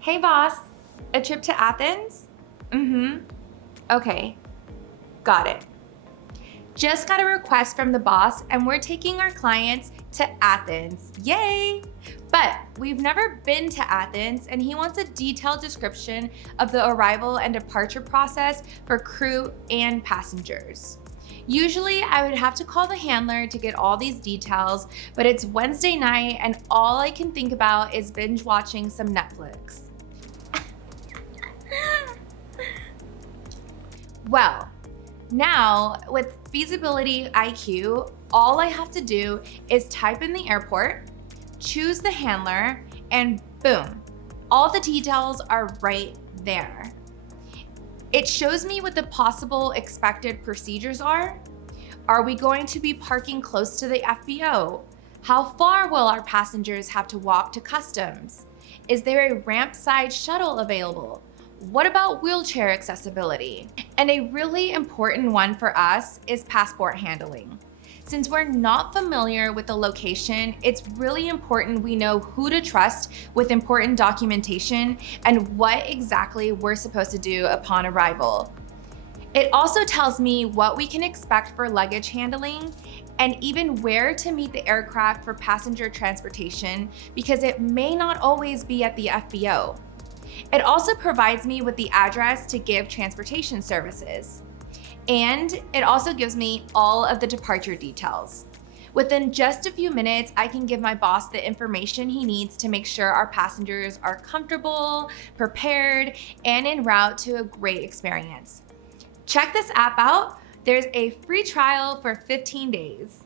Hey boss, a trip to Athens? Okay, got it. Just got a request from the boss and we're taking our clients to Athens. Yay! But we've never been to Athens and he wants a detailed description of the arrival and departure process for crew and passengers. Usually I would have to call the handler to get all these details, but it's Wednesday night and all I can think about is binge watching some Netflix. Well, now with Feasibility-IQ, all I have to do is type in the airport, choose the handler, and boom, all the details are right there. It shows me what the possible expected procedures are. Are we going to be parking close to the FBO? How far will our passengers have to walk to customs? Is there a ramp-side shuttle available? What about wheelchair accessibility? And a really important one for us is passport handling. Since we're not familiar with the location, it's really important we know who to trust with important documentation and what exactly we're supposed to do upon arrival. It also tells me what we can expect for luggage handling and even where to meet the aircraft for passenger transportation, because it may not always be at the FBO. It also provides me with the address to give transportation services. And it also gives me all of the departure details. Within just a few minutes, I can give my boss the information he needs to make sure our passengers are comfortable, prepared, and en route to a great experience. Check this app out. There's a free trial for 15 days.